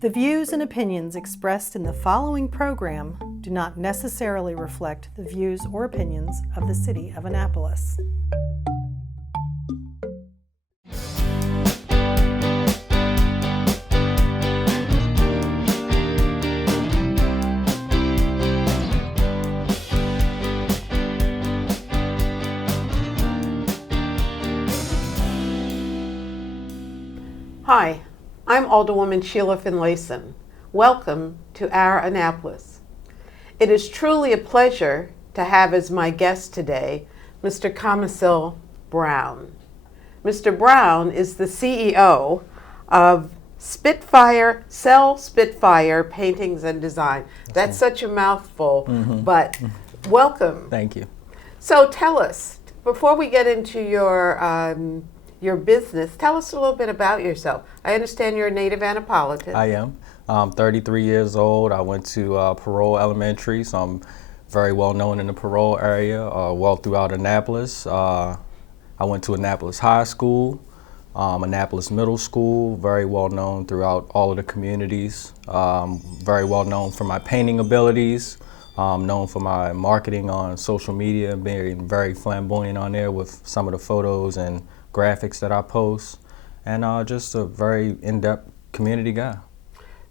The views and opinions expressed in the following program do not necessarily reflect the views or opinions of the City of Annapolis. Hi, I'm Alderwoman Sheila Finlayson. Welcome to our Annapolis. It is truly a pleasure to have as my guest today Mr. Kamisil Brown. Mr. Brown is the CEO of Spitfire Paintings and Design. That's such a mouthful, but welcome. Thank you. So tell us, before we get into your business, tell us a little bit about yourself. I understand you're a native Annapolitan. I am. I'm 33 years old. I went to Parole Elementary, so I'm very well known in the Parole area, well throughout Annapolis. I went to Annapolis High School, Annapolis Middle School, very well known throughout all of the communities. Very well known for my painting abilities, known for my marketing on social media, being very flamboyant on there with some of the photos and graphics that I post, and just a very in-depth community guy.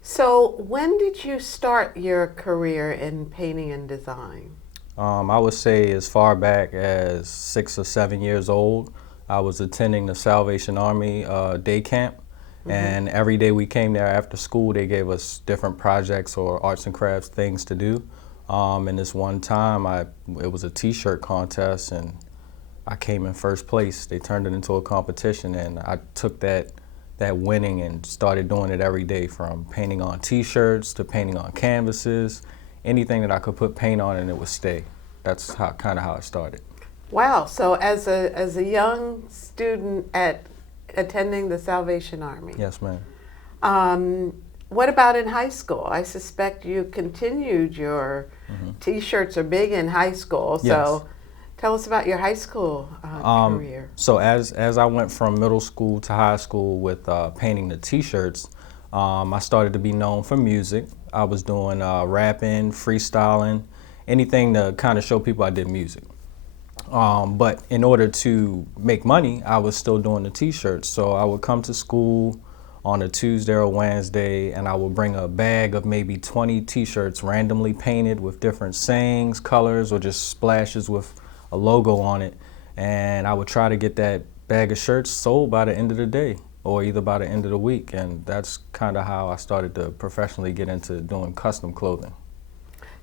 So when did you start your career in painting and design? I would say as far back as 6 or 7 years old. I was attending the Salvation Army day camp, and every day we came there after school, they gave us different projects or arts and crafts things to do. And this one time, it was a t-shirt contest, and I came in first place. They turned it into a competition, and I took that winning and started doing it every day, from painting on t-shirts to painting on canvases, anything that I could put paint on and it would stay. That's kind of how it started. Wow, so as a young student attending the Salvation Army. Yes, ma'am. What about in high school? I suspect you continued your t-shirts are big in high school, so Yes. Tell us about your high school career. So as I went from middle school to high school with painting the t-shirts, I started to be known for music. I was doing rapping, freestyling, anything to kind of show people I did music. But in order to make money, I was still doing the t-shirts. So I would come to school on a Tuesday or Wednesday, and I would bring a bag of maybe 20 t-shirts randomly painted with different sayings, colors, or just splashes with a logo on it, and I would try to get that bag of shirts sold by the end of the day or either by the end of the week, and that's kind of how I started to professionally get into doing custom clothing.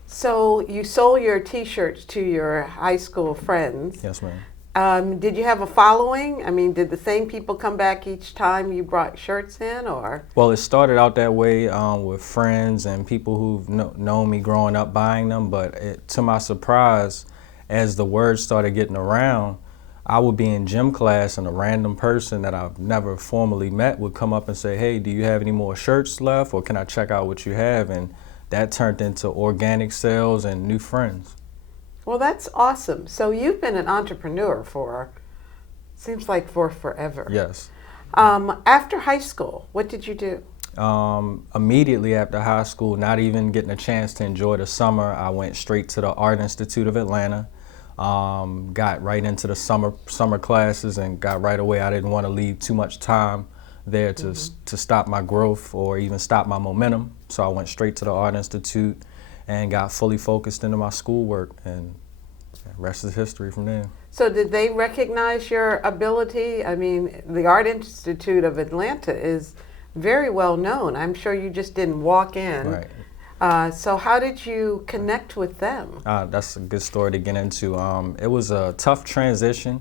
So you sold your t-shirts to your high school friends. Yes, ma'am. Did you have a following? I mean, did the same people come back each time you brought shirts in, or? Well, it started out that way with friends and people who've known me growing up buying them, but to my surprise, as the word started getting around, I would be in gym class and a random person that I've never formally met would come up and say, "Hey, do you have any more shirts left, or can I check out what you have?" And that turned into organic sales and new friends. Well, that's awesome. So you've been an entrepreneur seems like for forever. Yes. After high school, what did you do? Immediately after high school, not even getting a chance to enjoy the summer, I went straight to the Art Institute of Atlanta. Got right into the summer classes and got right away. I didn't want to leave too much time there to stop my growth or even stop my momentum. So I went straight to the Art Institute and got fully focused into my schoolwork, and the rest is history from there. So did they recognize your ability? I mean, the Art Institute of Atlanta is very well known. I'm sure you just didn't walk in. Right. So how did you connect with them? That's a good story to get into. It was a tough transition,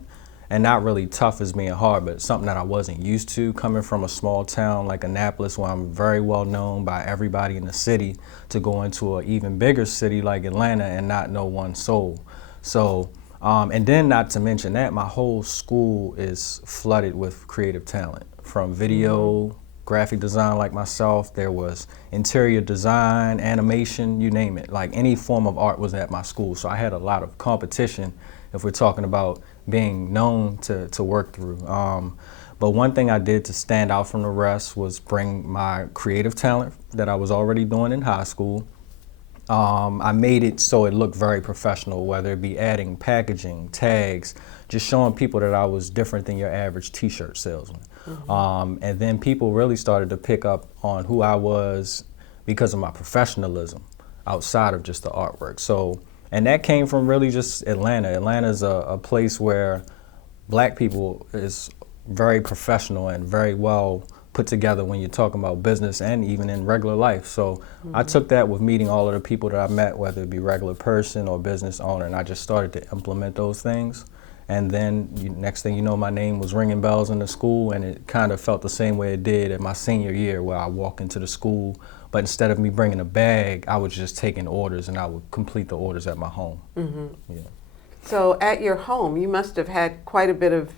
and not really tough as being hard, but something that I wasn't used to, coming from a small town like Annapolis, where I'm very well known by everybody in the city, to go into an even bigger city like Atlanta and not know one soul. So, and then not to mention that my whole school is flooded with creative talent, from video, graphic design like myself, there was interior design, animation, you name it. Like any form of art was at my school. So I had a lot of competition if we're talking about being known to work through. But one thing I did to stand out from the rest was bring my creative talent that I was already doing in high school. I made it so it looked very professional, whether it be adding packaging, tags, just showing people that I was different than your average t-shirt salesman. And then people really started to pick up on who I was because of my professionalism outside of just the artwork. So, and that came from really just Atlanta. Atlanta is a place where black people is very professional and very well put together when you're talking about business and even in regular life. So I took that with meeting all of the people that I met, whether it be regular person or business owner, and I just started to implement those things. And then next thing you know, my name was ringing bells in the school, and it kind of felt the same way it did in my senior year, where I walk into the school, but instead of me bringing a bag, I was just taking orders, and I would complete the orders at my home. Yeah. So at your home, you must have had quite a bit of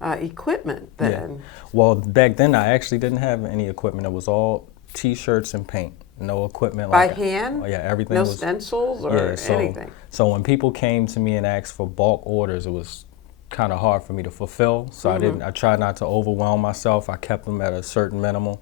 equipment then. Yeah. Well, back then I actually didn't have any equipment. It was all T-shirts and paint. No equipment. By like hand? Yeah, everything No was stencils or anything? So when people came to me and asked for bulk orders, it was kind of hard for me to fulfill. So I tried not to overwhelm myself. I kept them at a certain minimum.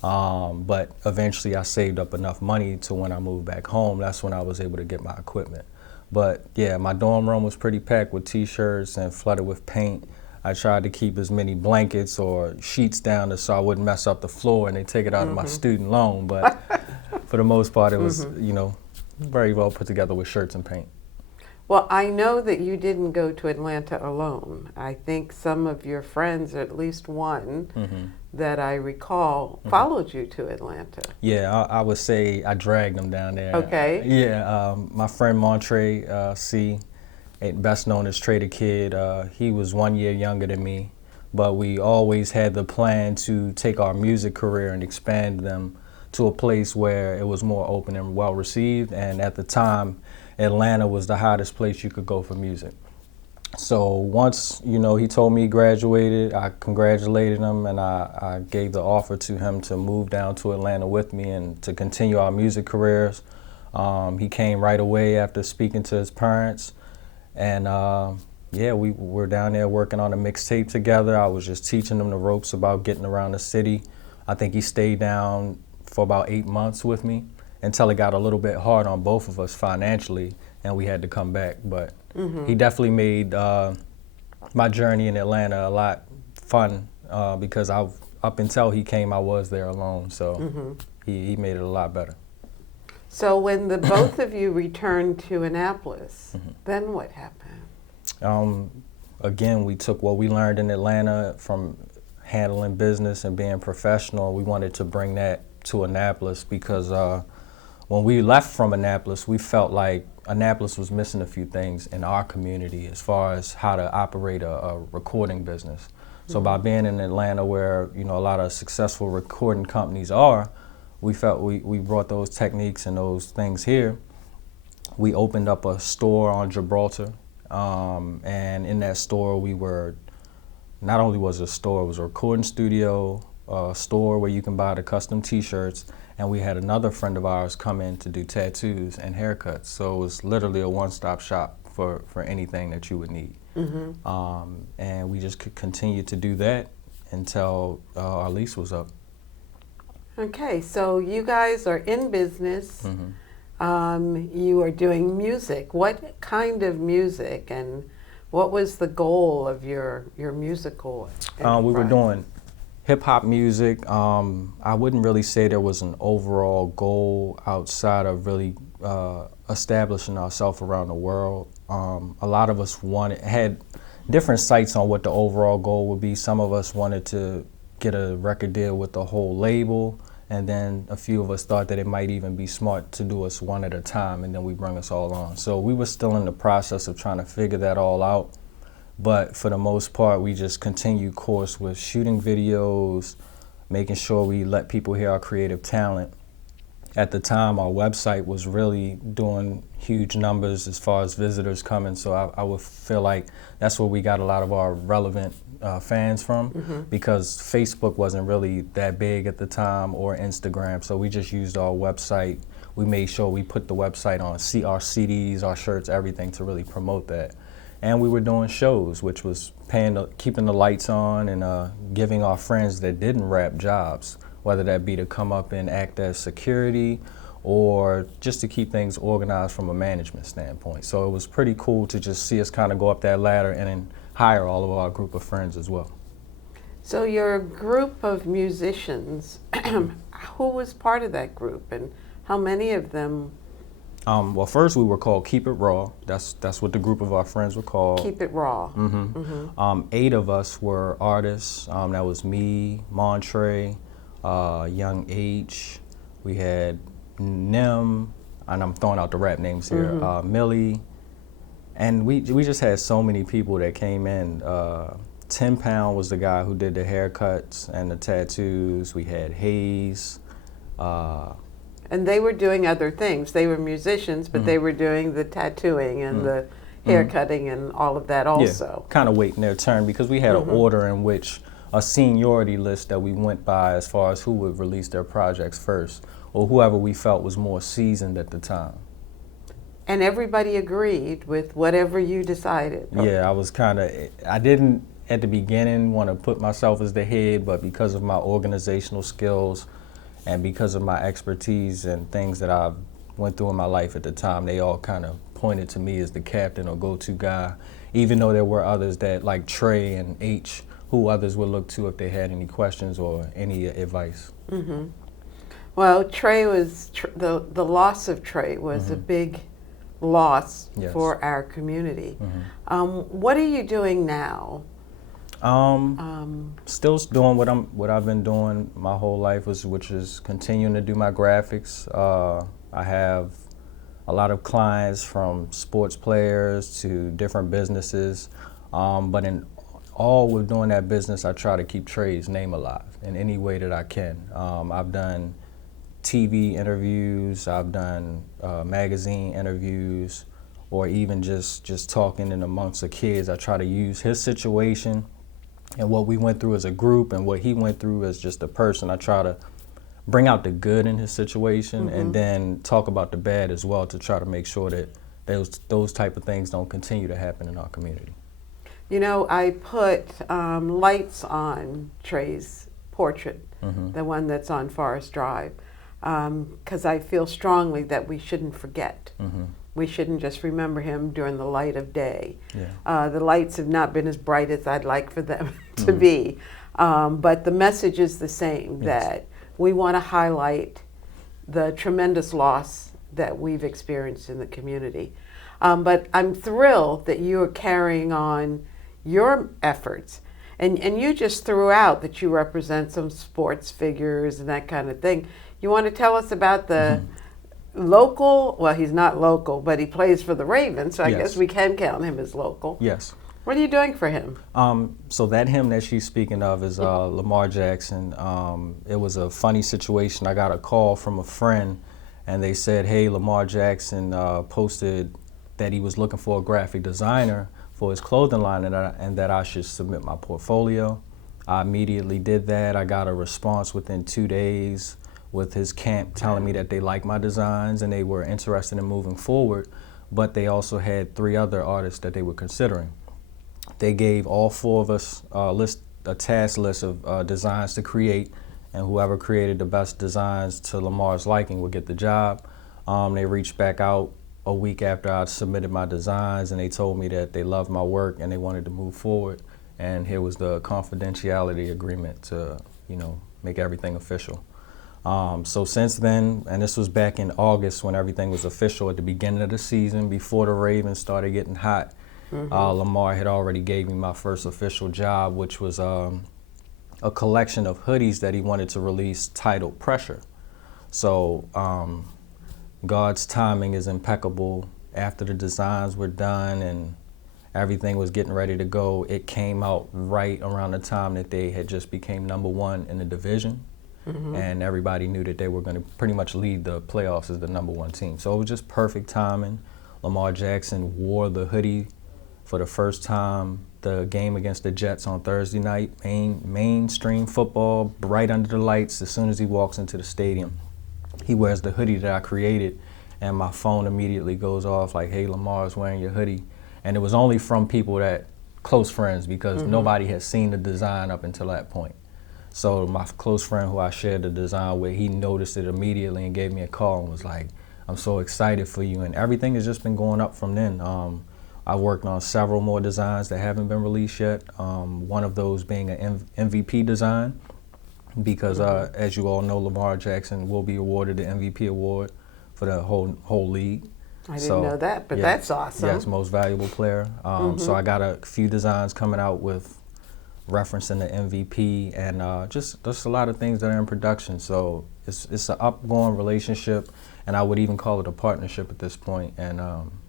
But eventually I saved up enough money to when I moved back home, that's when I was able to get my equipment. But yeah, my dorm room was pretty packed with T-shirts and flooded with paint. I tried to keep as many blankets or sheets down so I wouldn't mess up the floor and they take it out of my student loan. But for the most part, it was, very well put together with shirts and paint. Well, I know that you didn't go to Atlanta alone. I think some of your friends, or at least one that I recall, followed you to Atlanta. Yeah, I would say I dragged them down there. Okay. Yeah, my friend Montre C., best known as Trader Kid, he was 1 year younger than me, but we always had the plan to take our music career and expand them to a place where it was more open and well received, and at the time, Atlanta was the hottest place you could go for music. So once, he told me he graduated, I congratulated him, and I gave the offer to him to move down to Atlanta with me and to continue our music careers. He came right away after speaking to his parents. And we were down there working on a mixtape together. I was just teaching him the ropes about getting around the city. I think he stayed down for about 8 months with me until it got a little bit hard on both of us financially and we had to come back. But he definitely made my journey in Atlanta a lot fun because up until he came, I was there alone. So he made it a lot better. So when the both of you returned to Annapolis, then what happened? Again, we took what we learned in Atlanta from handling business and being professional. We wanted to bring that to Annapolis because when we left from Annapolis, we felt like Annapolis was missing a few things in our community as far as how to operate a recording business. So by being in Atlanta where, a lot of successful recording companies are, we felt we brought those techniques and those things here. We opened up a store on Gibraltar, and in that store we were, not only was it a store, it was a recording studio, a store where you can buy the custom T-shirts, and we had another friend of ours come in to do tattoos and haircuts. So it was literally a one-stop shop for anything that you would need. And we just could continue to do that until our lease was up. Okay, so you guys are in business. You are doing music. What kind of music, and what was the goal of your musical enterprise? We were doing hip-hop music. I wouldn't really say there was an overall goal outside of really establishing ourselves around the world. A lot of us had different sights on what the overall goal would be. Some of us wanted to get a record deal with the whole label, and then a few of us thought that it might even be smart to do us one at a time, and then we bring us all on. So we were still in the process of trying to figure that all out, but for the most part, we just continued course with shooting videos, making sure we let people hear our creative talent. At the time, our website was really doing huge numbers as far as visitors coming, so I would feel like that's where we got a lot of our relevant fans from, because Facebook wasn't really that big at the time, or Instagram, so we just used our website. We made sure we put the website on our CDs, our shirts, everything to really promote that. and we were doing shows, which was keeping the lights on and giving our friends that didn't rap jobs, whether that be to come up and act as security or just to keep things organized from a management standpoint. So it was pretty cool to just see us kind of go up that ladder and then hire all of our group of friends as well. So your group of musicians, who was part of that group and how many of them? Well, first we were called Keep It Raw. That's what the group of our friends were called. Keep It Raw. 8 of us were artists. That was me, Montre, Young H. We had Nim, and I'm throwing out the rap names here, Millie. And we just had so many people that came in. 10 Pound was the guy who did the haircuts and the tattoos. We had Hayes. And they were doing other things. They were musicians, but they were doing the tattooing and the haircutting and all of that also. Yeah, kind of waiting their turn because we had an order in which a seniority list that we went by as far as who would release their projects first, or whoever we felt was more seasoned at the time. And everybody agreed with whatever you decided. Yeah, I didn't at the beginning want to put myself as the head, but because of my organizational skills and because of my expertise and things that I went through in my life at the time, they all kind of pointed to me as the captain or go-to guy, even though there were others that, like Trey and H, who others would look to if they had any questions or any advice. Well, Trey was, the loss of Trey was a big loss for our community. What are you doing now? Still doing what I've been doing my whole life, which is continuing to do my graphics. I have a lot of clients from sports players to different businesses, but in all with doing that business, I try to keep Trey's name alive in any way that I can. I've done TV interviews, I've done magazine interviews, or even just talking in amongst the kids. I try to use his situation and what we went through as a group and what he went through as just a person. I try to bring out the good in his situation and then talk about the bad as well to try to make sure that those type of things don't continue to happen in our community. You know, I put lights on Trey's portrait, the one that's on Forest Drive, because I feel strongly that we shouldn't forget. We shouldn't just remember him during the light of day. The lights have not been as bright as I'd like for them to be, but the message is the same, that we want to highlight the tremendous loss that we've experienced in the community. But I'm thrilled that you are carrying on your efforts. And you just threw out that you represent some sports figures and that kind of thing. You want to tell us about the local, well, he's not local, but he plays for the Ravens, so I guess we can count him as local. Yes. What are you doing for him? So that him that she's speaking of is Lamar Jackson. It was a funny situation. I got a call from a friend, and they said, hey, Lamar Jackson posted that he was looking for a graphic designer for his clothing line and that I should submit my portfolio. I immediately did that. I got a response within 2 days with his camp telling me that they liked my designs and they were interested in moving forward, but they also had 3 other artists that they were considering. They gave all 4 of us a task list of designs to create, and whoever created the best designs to Lamar's liking would get the job. They reached back out a week after I submitted my designs, and they told me that they loved my work and they wanted to move forward. And here was the confidentiality agreement to, make everything official. So since then, and this was back in August when everything was official at the beginning of the season, before the Ravens started getting hot, Lamar had already gave me my first official job, which was a collection of hoodies that he wanted to release titled Pressure. So God's timing is impeccable. After the designs were done and everything was getting ready to go, it came out right around the time that they had just became #1 in the division. And everybody knew that they were going to pretty much lead the playoffs as the #1 team. So it was just perfect timing. Lamar Jackson wore the hoodie for the first time the game against the Jets on Thursday night, mainstream football, right under the lights. As soon as he walks into the stadium, he wears the hoodie that I created, and my phone immediately goes off like, hey, Lamar's wearing your hoodie. And it was only from people that, close friends, because nobody had seen the design up until that point. So my close friend who I shared the design with, he noticed it immediately and gave me a call and was like, I'm so excited for you. And everything has just been going up from then. I worked on several more designs that haven't been released yet. One of those being an MVP design, because as you all know, Lamar Jackson will be awarded the MVP award for the whole league. I didn't know that, but that's awesome. Yes, most valuable player. So I got a few designs coming out with referencing the MVP, and just a lot of things that are in production. So it's an upgoing relationship, and I would even call it a partnership at this point. And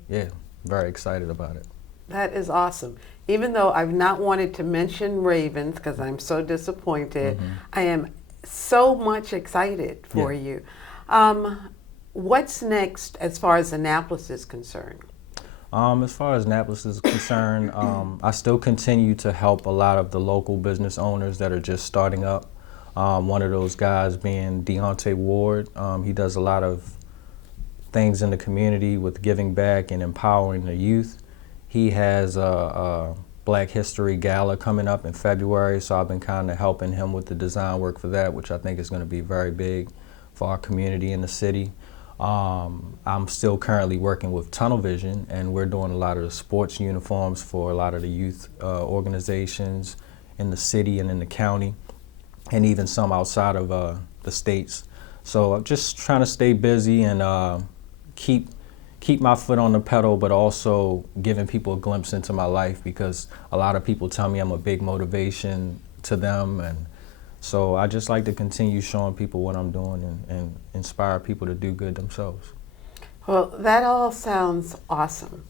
yeah, very excited about it. That is awesome. Even though I've not wanted to mention Ravens because I'm so disappointed, I am so much excited for you. What's next as far as Annapolis is concerned? As far as Annapolis is concerned, I still continue to help a lot of the local business owners that are just starting up. One of those guys being Deontay Ward. He does a lot of things in the community with giving back and empowering the youth. He has a Black History Gala coming up in February, so I've been kind of helping him with the design work for that, which I think is going to be very big for our community in the city. I'm still currently working with Tunnel Vision, and we're doing a lot of the sports uniforms for a lot of the youth organizations in the city and in the county, and even some outside of the states. So I'm just trying to stay busy and keep my foot on the pedal, but also giving people a glimpse into my life, because a lot of people tell me I'm a big motivation to them, and so I just like to continue showing people what I'm doing and inspire people to do good themselves. Well, that all sounds awesome.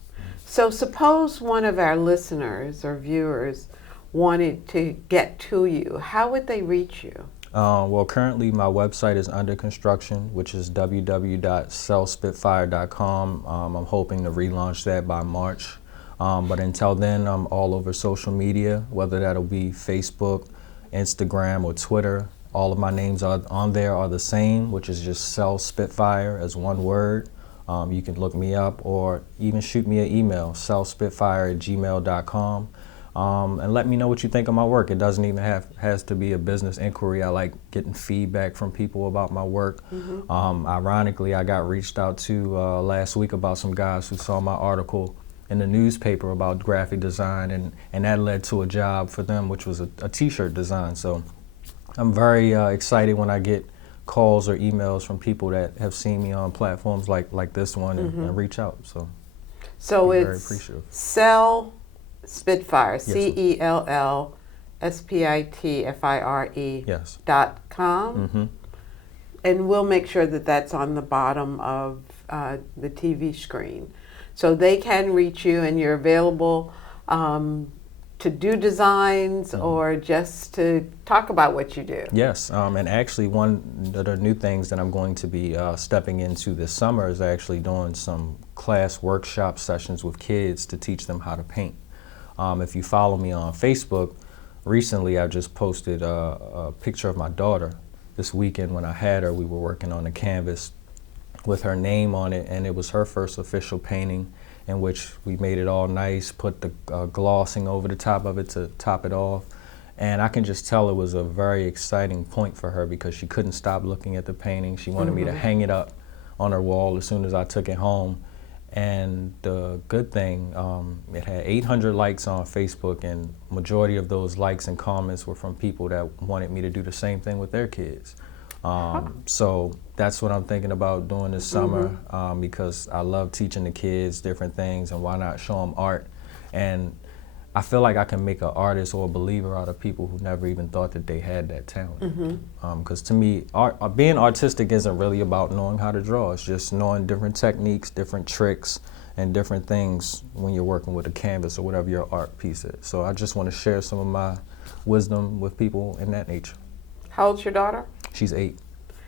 So suppose one of our listeners or viewers wanted to get to you. How would they reach you? Well, currently my website is under construction, which is www.sellspitfire.com. I'm hoping to relaunch that by March. But until then, I'm all over social media, whether that'll be Facebook, Instagram, or Twitter. All of my names on there are the same, which is just Sell Spitfire as one word. You can look me up or even shoot me an email, sellspitfire@gmail.com. And let me know what you think of my work. It doesn't even has to be a business inquiry. I like getting feedback from people about my work. Ironically, I got reached out to last week about some guys who saw my article in the newspaper about graphic design, and that led to a job for them, which was a t-shirt design. So I'm very excited when I get calls or emails from people that have seen me on platforms like this one and reach out. So it's very appreciative. Sell Spitfire, Yes, CELLSPITFIRE.com. And we'll make sure that that's on the bottom of the TV screen. So they can reach you, and you're available to do designs or just to talk about what you do. Yes, and actually one of the new things that I'm going to be stepping into this summer is actually doing some class workshop sessions with kids to teach them how to paint. If you follow me on Facebook, recently I just posted a picture of my daughter. This weekend when I had her, we were working on a canvas with her name on it, and it was her first official painting, in which we made it all nice, put the glossing over the top of it to top it off. And I can just tell it was a very exciting point for her, because she couldn't stop looking at the painting. She wanted me to hang it up on her wall as soon as I took it home. And the good thing, it had 800 likes on Facebook, and majority of those likes and comments were from people that wanted me to do the same thing with their kids. So that's what I'm thinking about doing this summer, because I love teaching the kids different things, and why not show them art? And I feel like I can make an artist or a believer out of people who never even thought that they had that talent. Because to me, being artistic isn't really about knowing how to draw. It's just knowing different techniques, different tricks, and different things when you're working with a canvas or whatever your art piece is. So I just want to share some of my wisdom with people in that nature. How old's your daughter? She's 8.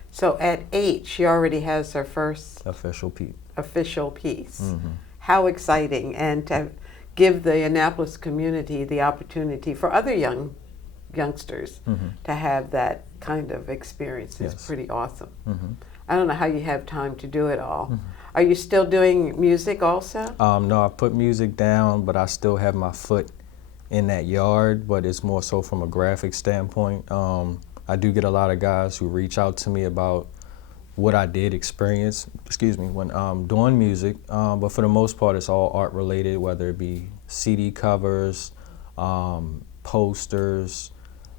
So at 8, she already has her first Official piece. How exciting, and to give the Annapolis community the opportunity for other youngsters to have that kind of experience is pretty awesome. I don't know how you have time to do it all. Are you still doing music also? No, I put music down, but I still have my foot in that yard, but it's more so from a graphic standpoint. I do get a lot of guys who reach out to me about what I did experience, when doing music, but for the most part it's all art related, whether it be CD covers, posters,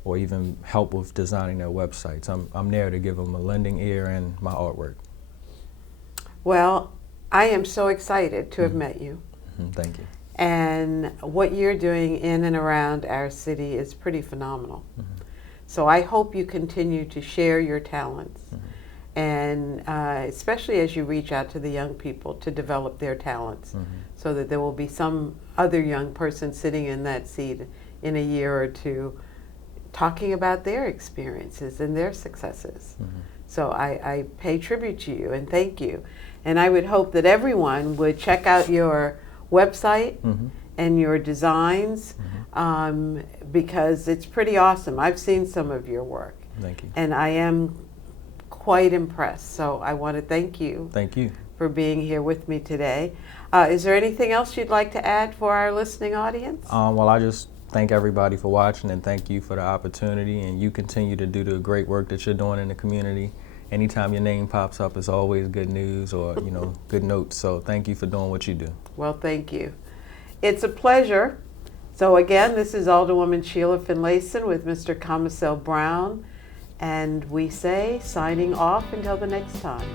or even help with designing their websites. I'm there to give them a lending ear and my artwork. Well, I am so excited to have met you. Thank you. And what you're doing in and around our city is pretty phenomenal. So I hope you continue to share your talents, and especially as you reach out to the young people to develop their talents, so that there will be some other young person sitting in that seat in a year or two talking about their experiences and their successes. So I pay tribute to you and thank you. And I would hope that everyone would check out your website and your designs, because it's pretty awesome. I've seen some of your work. Thank you. And I am quite impressed. So I want to thank you. Thank you. For being here with me today. Is there anything else you'd like to add for our listening audience? Well, I just thank everybody for watching, and thank you for the opportunity, and you continue to do the great work that you're doing in the community. Anytime your name pops up, it's always good news or, good notes. So thank you for doing what you do. Well, thank you. It's a pleasure. So again, this is Alderwoman Sheila Finlayson with Mr. Commissel Brown, and we say signing off until the next time.